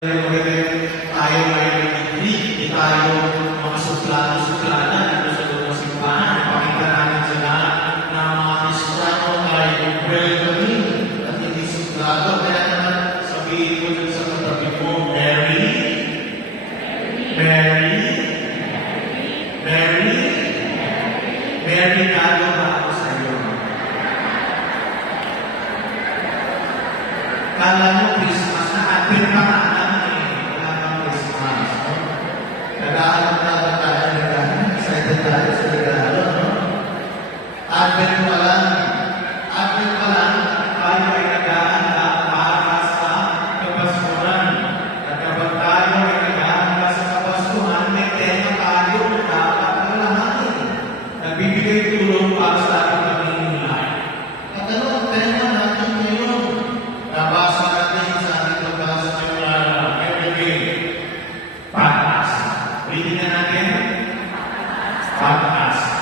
Tayo ay hindi tayo mga suplano-suplana dito sa loob ng simbahan. Pakita natin sa lahat na mga Kristiyano ay welcoming at hindi suplado. Kaya naman sabihin ko dun sa katabi mo, Mary, Mary, Mary, Mary, galo ba ako sa iyo? Kala mo Christmas na atin pa nga. Excited tayo sa regalo, no? Advent pa lang, tayo ay naghahanda para sa Kapaskuhan. At kapag tayo ay naghahanda sa Kapaskuhan, may tema tayo na dapat alalahanin. Nagbibigay tulong para sa ating pamilya. At ano ang tema natin ngayon? Nabasa natin sa ating pagbasa ng everyday. Pag-asa. Ulitin na natin. Pag-asa.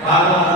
Bago